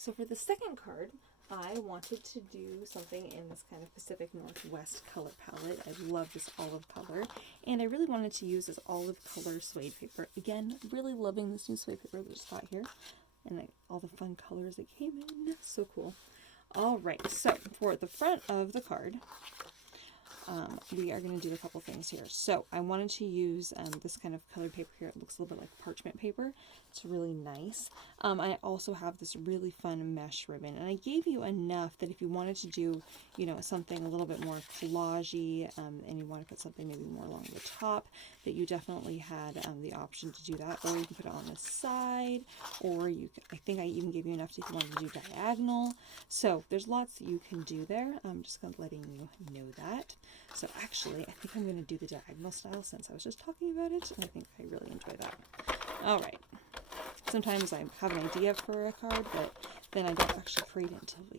so for the second card, I wanted to do something in this kind of Pacific Northwest color palette. I love this olive color, and I really wanted to use this olive color suede paper. Again, really loving this new suede paper that I just got here, and all the fun colors that came in. So cool. All right, so for the front of the card, we are going to do a couple things here. So I wanted to use this kind of colored paper here. It looks a little bit like parchment paper. It's really nice. I also have this really fun mesh ribbon, and I gave you enough that if you wanted to do, you know, something a little bit more collagey, and you want to put something maybe more along the top, that you definitely had the option to do that, or you can put it on the side, or you can, I think I even gave you enough if you wanted to do diagonal. So there's lots that you can do there. I'm just kind of letting you know that. So actually, I think I'm going to do the diagonal style since I was just talking about it, and I think I really enjoy that. All right. Sometimes I have an idea for a card, but then I don't actually create it until we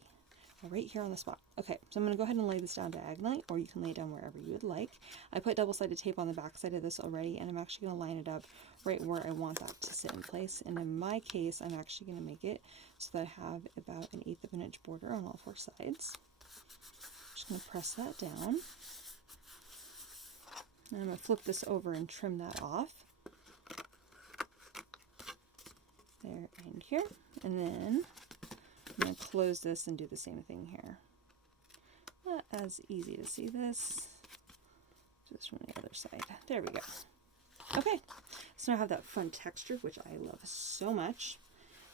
are right here on the spot. Okay, so I'm going to go ahead and lay this down diagonally, or you can lay it down wherever you would like. I put double-sided tape on the back side of this already, and I'm actually going to line it up right where I want that to sit in place. And in my case, I'm actually going to make it so that I have about 1/8 of an inch border on all 4 sides. Just going to press that down. And I'm going to flip this over and trim that off. There and here. And then I'm going to close this and do the same thing here. Not as easy to see this. Just from the other side. There we go. Okay. So now I have that fun texture, which I love so much.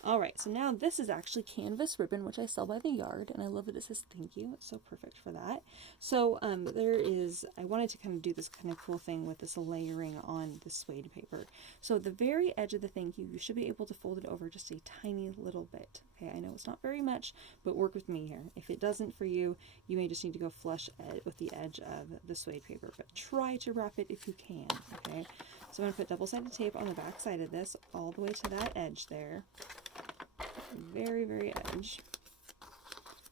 Alright, so now this is actually canvas ribbon, which I sell by the yard, and I love that it says thank you. It's so perfect for that. So I wanted to kind of do this kind of cool thing with this layering on the suede paper. So the very edge of the thank you should be able to fold it over just a tiny little bit. Okay, I know it's not very much, but work with me here. If it doesn't for you, you may just need to go flush with the edge of the suede paper, but try to wrap it if you can, okay? So I'm going to put double-sided tape on the back side of this all the way to that edge there. Very, very edge.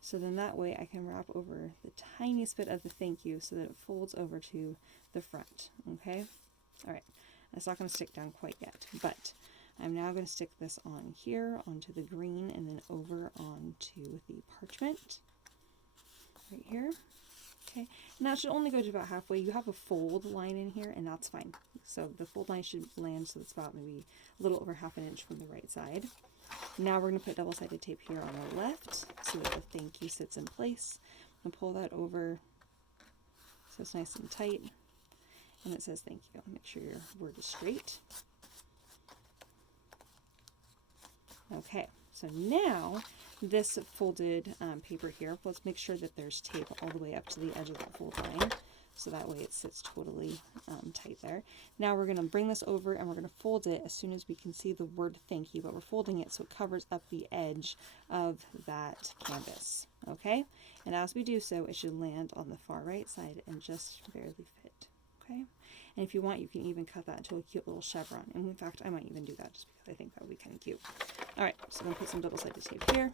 So then that way I can wrap over the tiniest bit of the thank you so that it folds over to the front. Okay? Alright. It's not going to stick down quite yet, but I'm now going to stick this on here, onto the green, and then over onto the parchment. Right here. Okay, and that should only go to about halfway. You have a fold line in here, and that's fine. So the fold line should land so it's about maybe a little over 1/2 inch from the right side. Now we're going to put double-sided tape here on the left so that the thank you sits in place. I'm going to pull that over so it's nice and tight, and it says thank you. Make sure your word is straight. Okay, so now this folded paper here, let's make sure that there's tape all the way up to the edge of that fold line, so that way it sits totally tight there. Now we're going to bring this over and we're going to fold it as soon as we can see the word thank you, but we're folding it so it covers up the edge of that canvas. Okay, and as we do so, it should land on the far right side and just barely fit. Okay, and if you want, you can even cut that into a cute little chevron, and in fact I might even do that just because I think that would be kind of cute. Alright, so I'm going to put some double-sided tape here.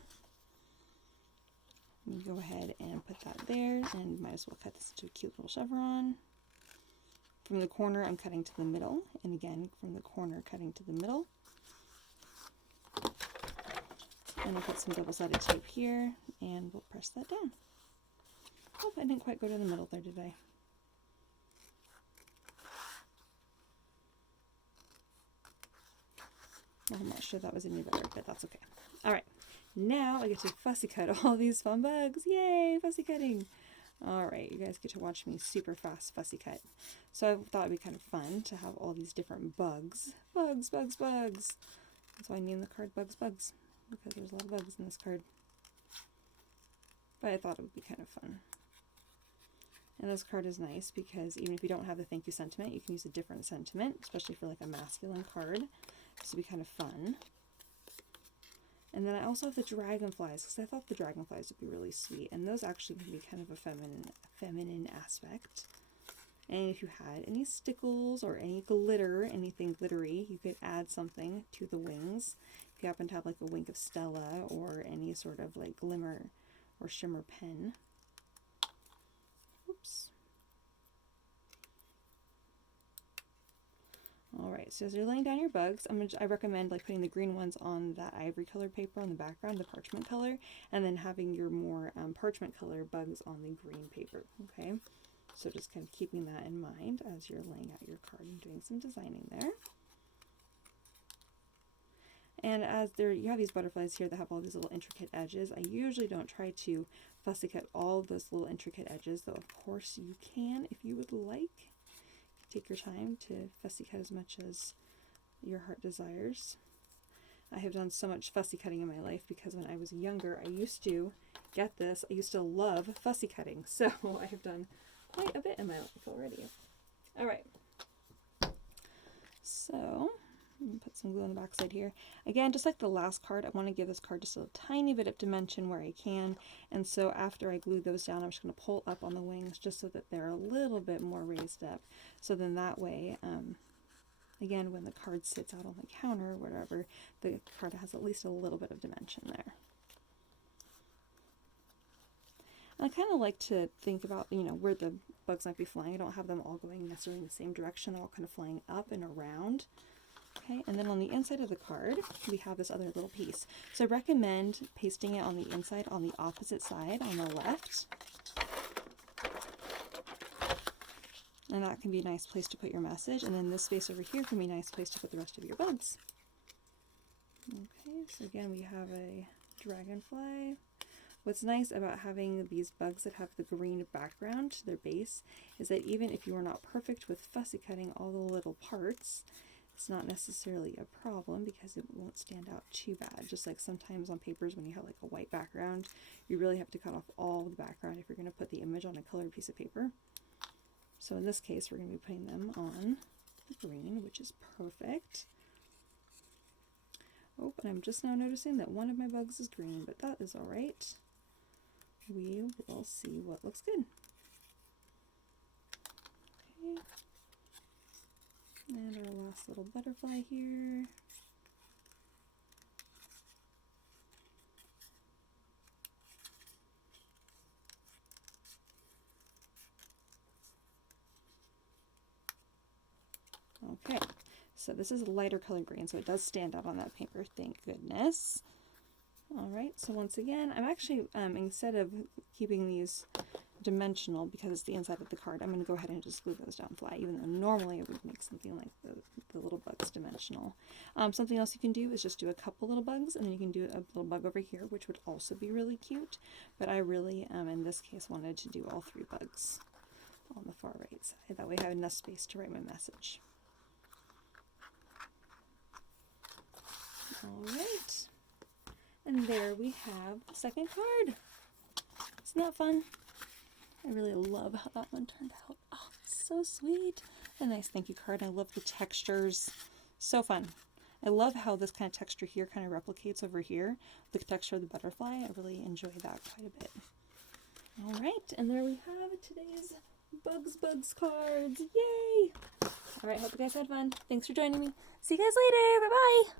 You go ahead and put that there, and might as well cut this into a cute little chevron. From the corner, I'm cutting to the middle, and again, from the corner, cutting to the middle. And I'll put some double-sided tape here, and we'll press that down. Oh, I didn't quite go to the middle there, did I? I'm not sure that was any better, but that's okay. Alright, now I get to fussy cut all these fun bugs. Yay, fussy cutting! Alright, you guys get to watch me super fast fussy cut. So I thought it'd be kind of fun to have all these different bugs. Bugs, bugs, bugs! That's why I named the card Bugs, Bugs, because there's a lot of bugs in this card. But I thought it would be kind of fun. And this card is nice because even if you don't have the thank you sentiment, you can use a different sentiment, especially for like a masculine card. This would be kind of fun. And then I also have the dragonflies, because I thought the dragonflies would be really sweet, and those actually can be kind of a feminine aspect. And if you had any stickles or any glitter, anything glittery, you could add something to the wings. If you happen to have like a wink of Stella or any sort of like glimmer or shimmer pen. Oops. Alright, Alright, so as you're laying down your bugs, I recommend like putting the green ones on that ivory colored paper on the background, the parchment color, and then having your more parchment color bugs on the green paper, okay? So just kind of keeping that in mind as you're laying out your card and doing some designing there. And as you have these butterflies here that have all these little intricate edges, I usually don't try to fussy cut all those little intricate edges, though of course you can if you would like. Take your time to fussy cut as much as your heart desires. I have done so much fussy cutting in my life because when I was younger, I used to, get this, I used to love fussy cutting. So I have done quite a bit in my life already. All right. So I'm going to put some glue on the back side here. Again, just like the last card, I want to give this card just a tiny bit of dimension where I can. And so after I glue those down, I'm just going to pull up on the wings just so that they're a little bit more raised up. So then that way, again, when the card sits out on the counter or whatever, the card has at least a little bit of dimension there. I kind of like to think about, you know, where the bugs might be flying. I don't have them all going necessarily in the same direction. They're all kind of flying up and around. Okay, and then on the inside of the card, we have this other little piece. So I recommend pasting it on the inside on the opposite side, on the left. And that can be a nice place to put your message. And then this space over here can be a nice place to put the rest of your bugs. Okay, so again, we have a dragonfly. What's nice about having these bugs that have the green background to their base is that even if you are not perfect with fussy cutting all the little parts, it's not necessarily a problem because it won't stand out too bad. Just like sometimes on papers when you have like a white background, you really have to cut off all the background if you're going to put the image on a colored piece of paper. So in this case, we're going to be putting them on the green, which is perfect. Oh, and I'm just now noticing that one of my bugs is green, but that is all right. We will see what looks good. Okay. And our last little butterfly here. Okay, so this is a lighter color green, so it does stand out on that paper, thank goodness. Alright, so once again, I'm actually, instead of keeping these dimensional because it's the inside of the card, I'm going to go ahead and just glue those down flat, even though normally I would make something like the little bugs dimensional. Something else you can do is just do a couple little bugs, and then you can do a little bug over here, which would also be really cute, but I really, in this case, wanted to do all 3 bugs on the far right side. That way I have enough space to write my message. Alright. And there we have the second card. Isn't that fun? I really love how that one turned out. Oh, so sweet. A nice thank you card. I love the textures. So fun. I love how this kind of texture here kind of replicates over here. The texture of the butterfly. I really enjoy that quite a bit. Alright, and there we have today's Bugs cards. Yay! Alright, hope you guys had fun. Thanks for joining me. See you guys later. Bye-bye!